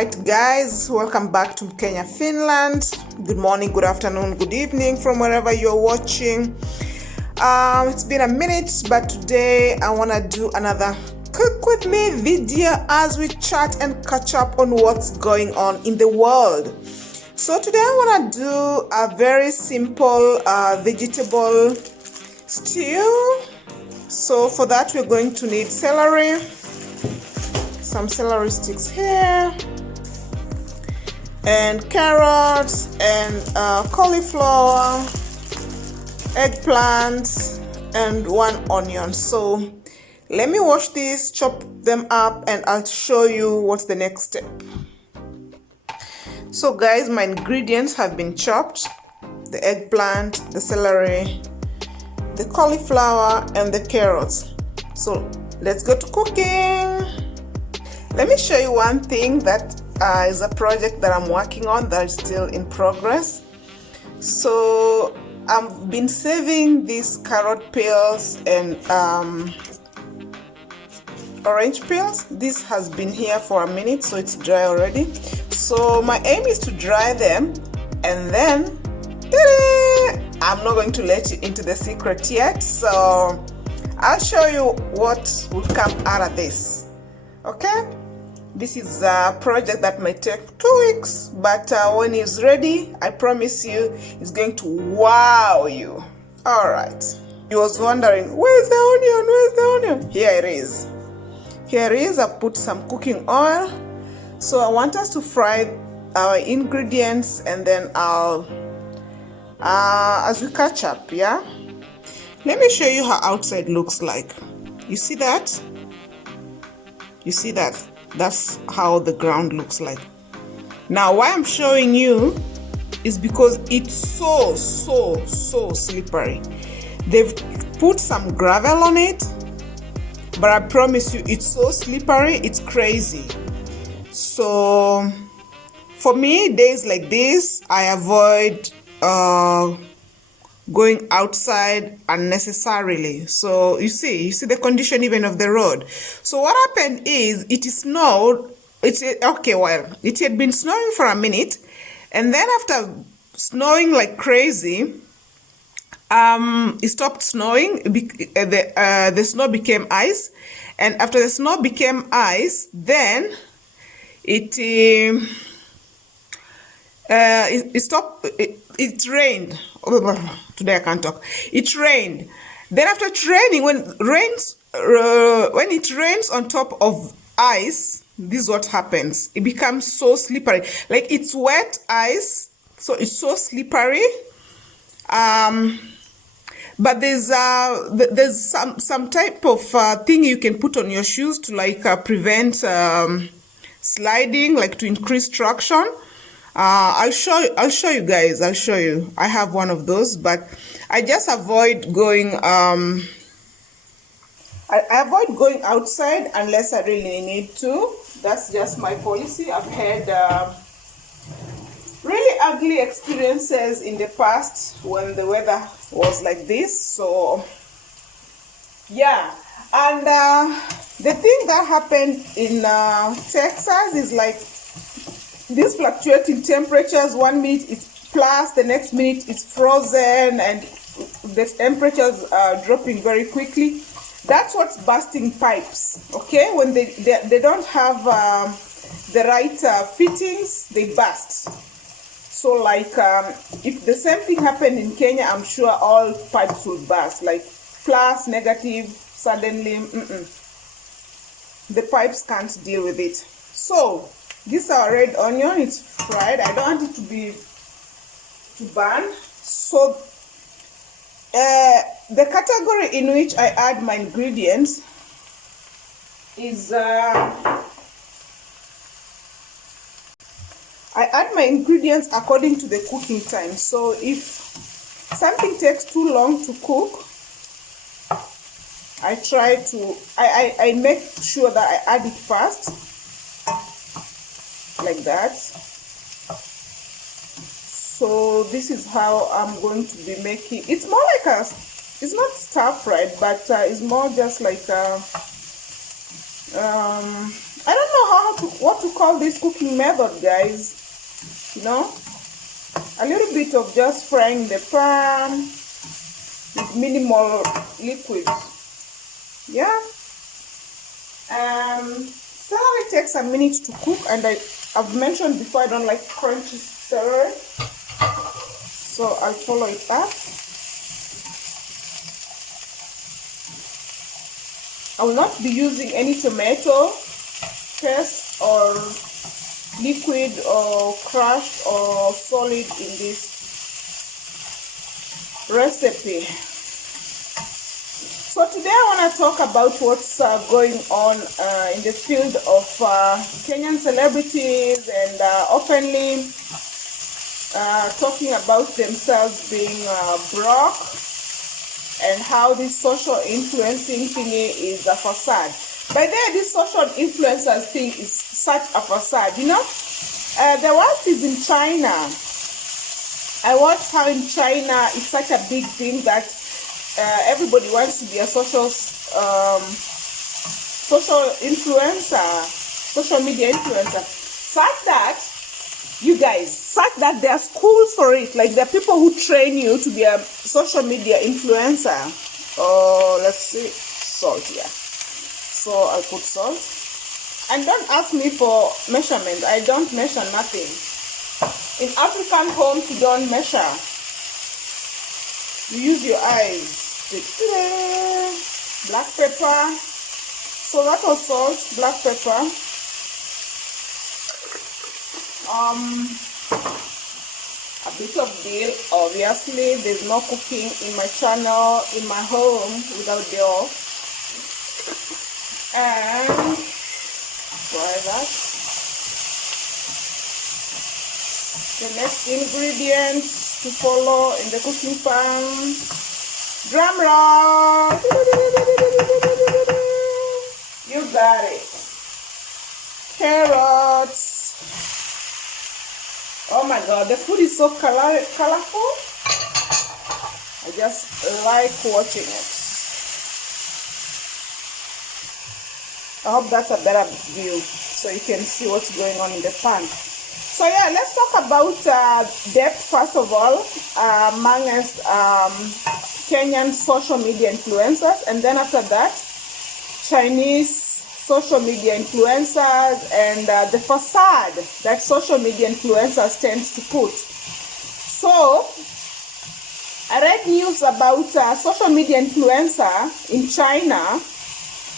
Alright guys, welcome back to Kenya, Finland. Good morning, good afternoon, good evening from wherever you're watching. It's been a minute, but today I want to do another cook with me video as we chat and catch up on what's going on in the world. So today I want to do a very simple vegetable stew. So for that we're going to need celery, some celery sticks here, and carrots, and cauliflower, eggplants, and 1 onion. So let me wash these, chop them up, and I'll show you what's the next step. So guys, my ingredients have been chopped: the eggplant, the celery, the cauliflower, and the carrots. So let's go to cooking. Let me show you one thing that is a project that I'm working on that is still in progress. So I've been saving these carrot peels and orange peels. This has been here for a minute, so it's dry already. So my aim is to dry them, and then I'm not going to let you into the secret yet, so I'll show you what will come out of this. Okay, this is a project that might take 2 weeks, but when it's ready, I promise you it's going to wow you. All right, you was wondering, where's the onion, where's the onion? Here it is. Here it is. I put some cooking oil. So I want us to fry our ingredients, and then I'll as we catch up. Yeah, let me show you how outside looks like. You see that? You see that? That's how the ground looks like. Now why I'm showing you is because it's so slippery. They've put some gravel on it, but I promise you it's so slippery, it's crazy. So for me, days like this, I avoid going outside unnecessarily. So you see the condition even of the road. So what happened is it snowed. It had been snowing for a minute, and then after snowing like crazy, it stopped snowing. The snow became ice, and after the snow became ice, then it stopped. It rained. Today I can't talk. It rained. Then after it raining, when it rains on top of ice, this is what happens. It becomes so slippery. Like it's wet ice, so it's so slippery. But there's some type of thing you can put on your shoes to prevent sliding, like to increase traction. I'll show you guys. I'll show you. I have one of those, but I just avoid going. I avoid going outside unless I really need to. That's just my policy. I've had really ugly experiences in the past when the weather was like this. So yeah, and the thing that happened in Texas is like these fluctuating temperatures. 1 minute it's plus, the next minute it's frozen, and the temperatures are dropping very quickly. That's what's busting pipes. Okay, when they don't have the right fittings, they burst. So like if the same thing happened in Kenya, I'm sure all pipes will burst, like plus, negative, suddenly. The pipes can't deal with it. So this is our red onion. It's fried. I don't want it to burn. So the category in which I add my ingredients is I add my ingredients according to the cooking time. So if something takes too long to cook, I try to I make sure that I add it fast, like that. So this is how I'm going to be making. It's more like it's not stir fried, but it's more just like I don't know what to call this cooking method, guys. You know, a little bit of just frying the pan with minimal liquid. Yeah. Celery takes a minute to cook, and I've mentioned before I don't like crunchy celery, so I'll follow it up. I will not be using any tomato paste or liquid or crushed or solid in this recipe. So today I want to talk about what's going on in the field of Kenyan celebrities, and openly talking about themselves being broke, and how this social influencing thingy is a facade. By the way, this social influencers thing is such a facade. You know, the worst is in China. I watched how in China it's such a big thing that everybody wants to be a social influencer, social media influencer. Such that, you guys, such that there are schools for it. Like, there are people who train you to be a social media influencer. Oh, let's see, salt here. So I'll put salt. And don't ask me for measurement. I don't measure nothing. In African homes, you don't measure. You use your eyes. Black pepper. So that was salt, black pepper. A bit of dill. Obviously, there's no cooking in my channel, in my home, without dill. And try that. The next ingredient to follow in the cooking pan. Drum roll. You got it. Carrots. Oh my God, the food is so colorful. I just like watching it. I hope that's a better view so you can see what's going on in the pan. So yeah, let's talk about depth first of all, amongst Kenyan social media influencers, and then after that, Chinese social media influencers, and the facade that social media influencers tend to put. So I read news about a social media influencer in China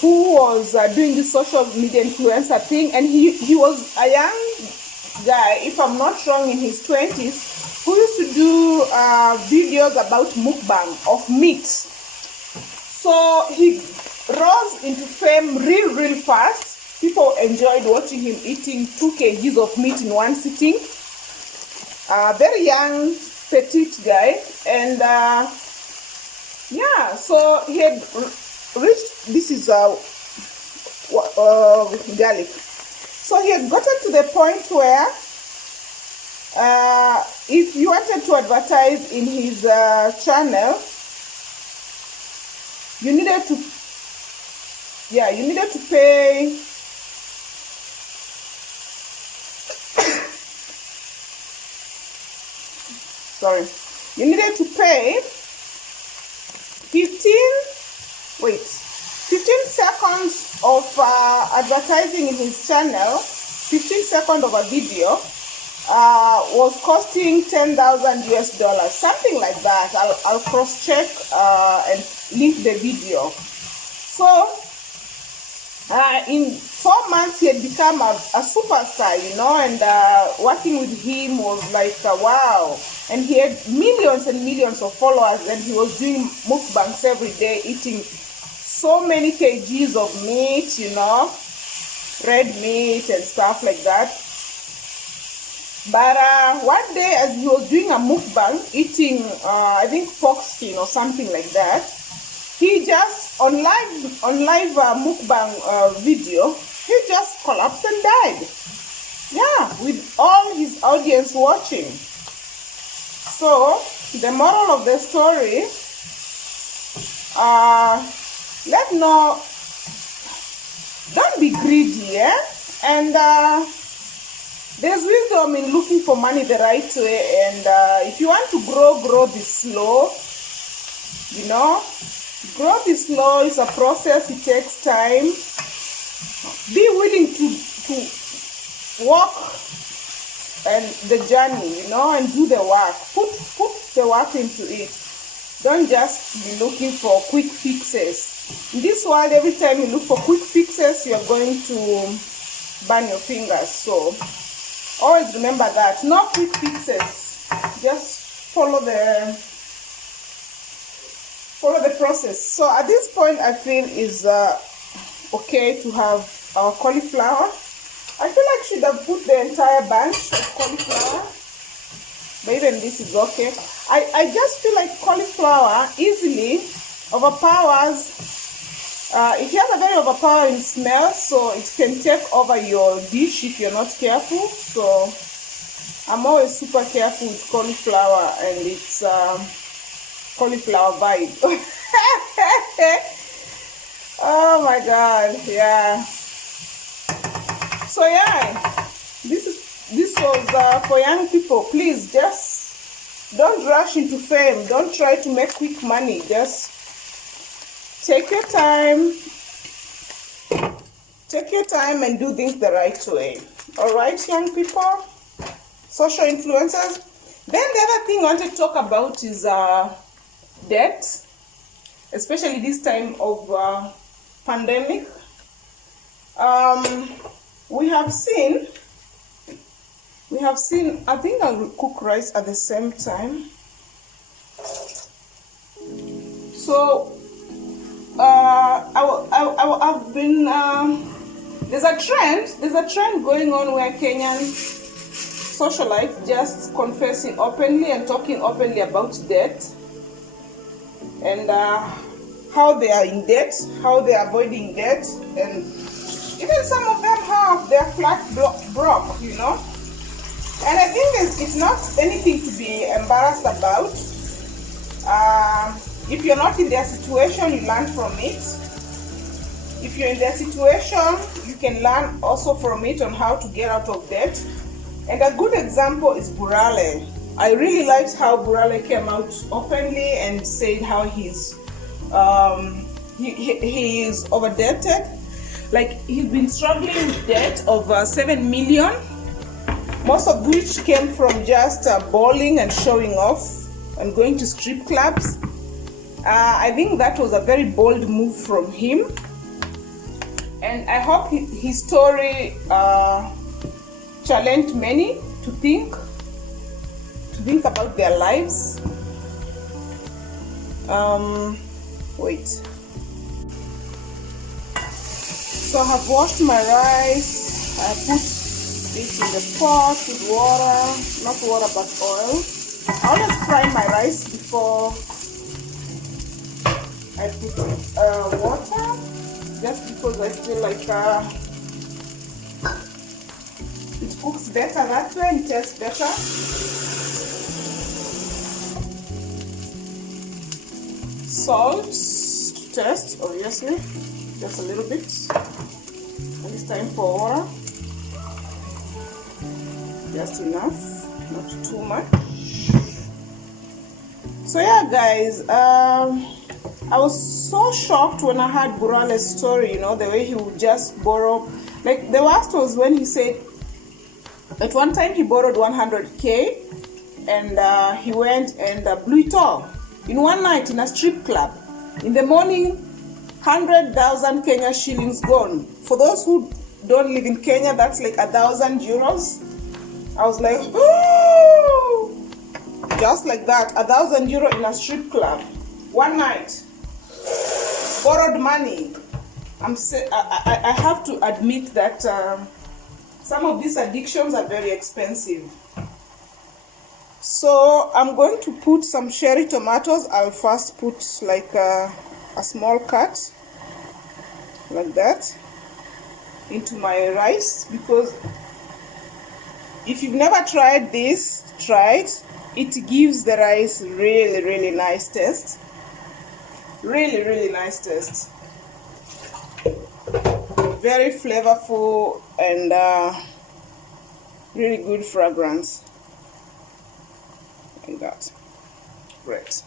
who was doing this social media influencer thing, and he was a young guy, if I'm not wrong, in his 20s, who used to do videos about mukbang of meat. So he rose into fame real fast. People enjoyed watching him eating 2 kgs of meat in one sitting. Very young, petite guy, and yeah, so he had reached, this is garlic. So he had gotten to the point where if you wanted to advertise in his channel, you needed to pay you needed to pay 15 seconds of advertising in his channel. 15 seconds of a video was costing $10,000 something like that. I'll cross check and link the video. So in 4 months he had become a superstar, you know, and working with him was like wow. And he had millions and millions of followers, and he was doing mukbangs every day, eating so many kgs of meat, you know, red meat and stuff like that. But one day, as he was doing a mukbang, eating I think pork skin or something like that, he just on live mukbang video, he just collapsed and died. Yeah, with all his audience watching. So the moral of the story, don't be greedy, yeah? And there's wisdom in looking for money the right way. And if you want to grow this slow, you know. Growth is slow, it's a process, it takes time. Be willing to walk and the journey, you know, and do the work. Put the work into it. Don't just be looking for quick fixes. In this world, every time you look for quick fixes, you're going to burn your fingers. So always remember that. No quick fixes. Just follow the process. So at this point, I feel is okay to have our cauliflower. I feel like I should have put the entire bunch of cauliflower, but even this is okay. I just feel like cauliflower easily overpowers. It has a very overpowering smell, so it can take over your dish if you're not careful. So I'm always super careful with cauliflower, and it's cauliflower vibe. Oh my god, yeah. So yeah, this was for young people. Please just don't rush into fame. Don't try to make quick money. Just take your time. Take your time and do things the right way. All right, young people, social influencers. Then the other thing I want to talk about is debt, especially this time of pandemic. We have seen, I think I'll cook rice at the same time. So I've been there's a trend going on where Kenyan socialites just confessing openly and talking openly about debt, and how they are in debt, how they are avoiding debt, and even some of them have their flat broke, you know. And I think it's not anything to be embarrassed about. If you're not in their situation, you learn from it. If you're in their situation, you can learn also from it on how to get out of debt. And a good example is Burale. I really liked how Burale came out openly and said how he's he is overdebted. Like, he's been struggling with debt of 7 million, most of which came from just bowling and showing off and going to strip clubs. I think that was a very bold move from him, and I hope his story challenged many to think about their lives. Wait. So I have washed my rice. I put it in the pot with water, not water but oil. I always fry my rice before I put water, just because I feel like it cooks better that way and tastes better. Salt to taste, obviously, just a little bit. And it's time for water, just enough, not too much. So yeah, guys, I was so shocked when I heard Burale's story, you know, the way he would just borrow. Like, the worst was when he said at one time he borrowed 100K and he went and blew it all in one night in a strip club. In the morning, 100,000 Kenya shillings gone. For those who don't live in Kenya, that's like 1,000 euros. I was like, oh! Just like that, 1,000 euro in a strip club, one night. Borrowed money. I have to admit that some of these addictions are very expensive. So I'm going to put some cherry tomatoes. I'll first put like a small cut, like that, into my rice, because if you've never tried this, try it. It gives the rice really, really nice taste. Really, really nice taste. very flavorful and really good fragrance. Like that. Great.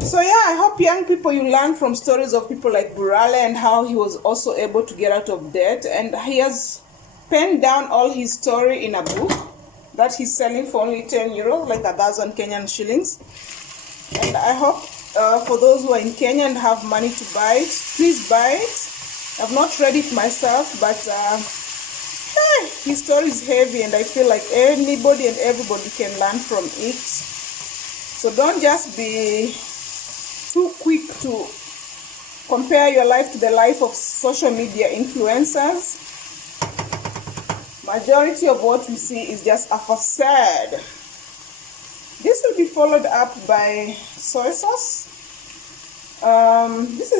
So yeah, I hope young people, you learn from stories of people like Burale and how he was also able to get out of debt, and he has penned down all his story in a book that he's selling for only 10 euro, like 1,000 Kenyan shillings. And I hope for those who are in Kenya and have money to buy it, please buy it. I've not read it myself, but his story is heavy, and I feel like anybody and everybody can learn from it. So don't just be too quick to compare your life to the life of social media influencers. Majority of what we see is just a facade. This will be followed up by soy sauce. This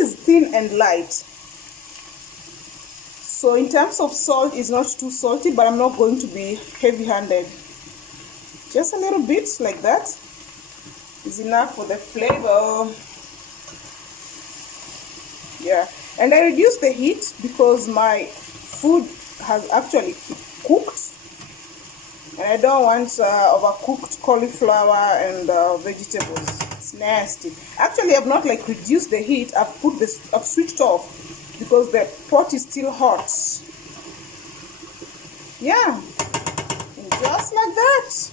is thin and light. So in terms of salt, it's not too salty, but I'm not going to be heavy-handed. Just a little bit like that is enough for the flavor. Yeah, and I reduced the heat because my food has actually cooked, and I don't want overcooked cauliflower and vegetables. It's nasty. Actually, I've not like reduced the heat. I've switched off because the pot is still hot. Yeah, and just like that.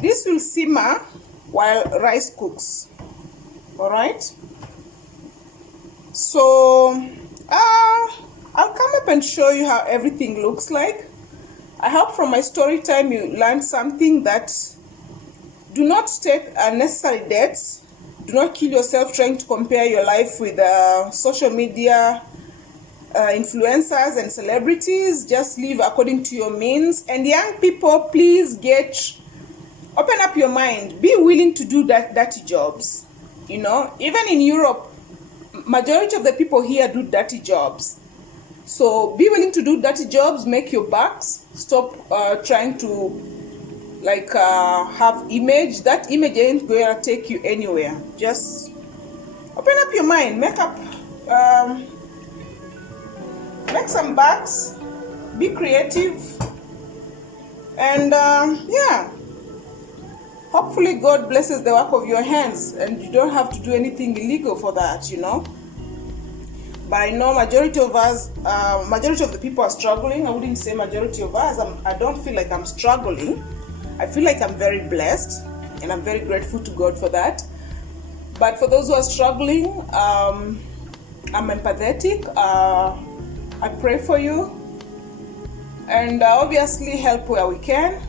This will simmer while rice cooks. All right. So I'll come up and show you how everything looks like. I hope from my story time you learned something, that do not take unnecessary debts. Do not kill yourself trying to compare your life with social media influencers and celebrities. Just live according to your means. And young people, please open up your mind. Be willing to do dirty jobs. You know, even in Europe, majority of the people here do dirty jobs. So be willing to do dirty jobs, make your bucks. Stop trying to have image. That image ain't going to take you anywhere. Just open up your mind, make some bucks, be creative, and yeah. Hopefully God blesses the work of your hands and you don't have to do anything illegal for that, you know. But I know majority of the people are struggling. I wouldn't say majority of us. I don't feel like I'm struggling. I feel like I'm very blessed, and I'm very grateful to God for that. But for those who are struggling, I'm empathetic. I pray for you, and obviously help where we can.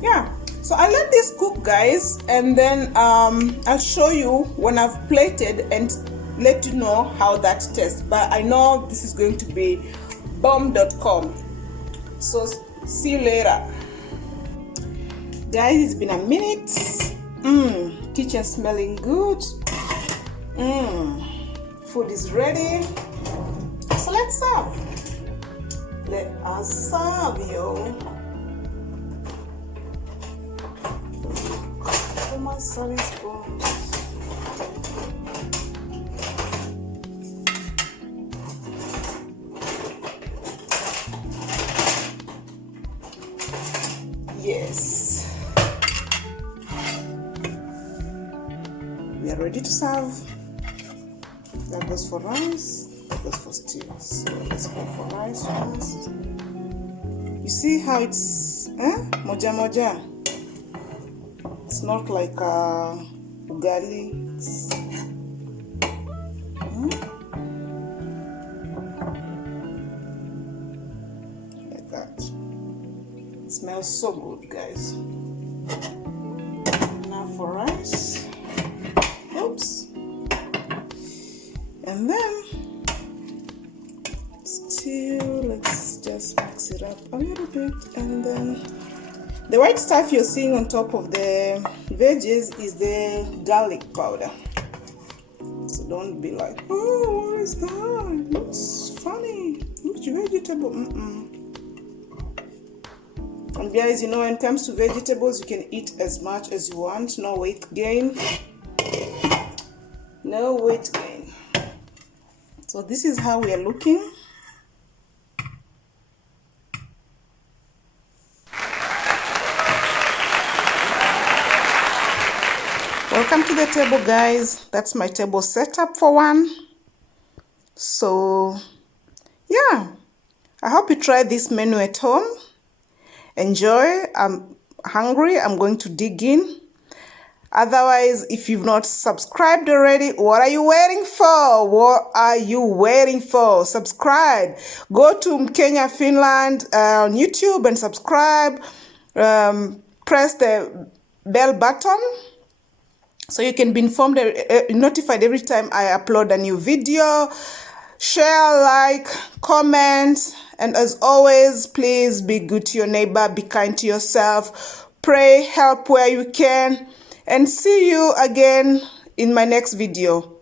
Yeah. So I let this cook, guys, and then I'll show you when I've plated and let you know how that tastes. But I know this is going to be bomb.com. So see you later. Guys, it's been a minute. Kitchen smelling good. Food is ready. So let's serve. Let us serve, yo. My serving spoons. Yes, we are ready to serve. That goes for rice, that goes for stew. So let's go for rice first. You see how it's moja moja. It's not like ugali. It's, like that. It smells so good, guys. Now for rice. Oops. And then still, let's just mix it up a little bit, and then the white stuff you're seeing on top of the veggies is the garlic powder. So don't be like, oh, what is that? It looks funny. Which vegetable? And guys, you know, when it comes to vegetables, you can eat as much as you want. No weight gain. no weight gain. So this is how we are looking. Welcome to the table, guys. That's my table setup for one. So yeah, I hope you try this menu at home. Enjoy. I'm hungry. I'm going to dig in. Otherwise, if you've not subscribed already, what are you waiting for? What are you waiting for? Subscribe. Go to Kenya, Finland on YouTube and subscribe. Press the bell button so you can be informed, notified every time I upload a new video. Share, like, comment, and as always, please be good to your neighbor, be kind to yourself, pray, help where you can, and see you again in my next video.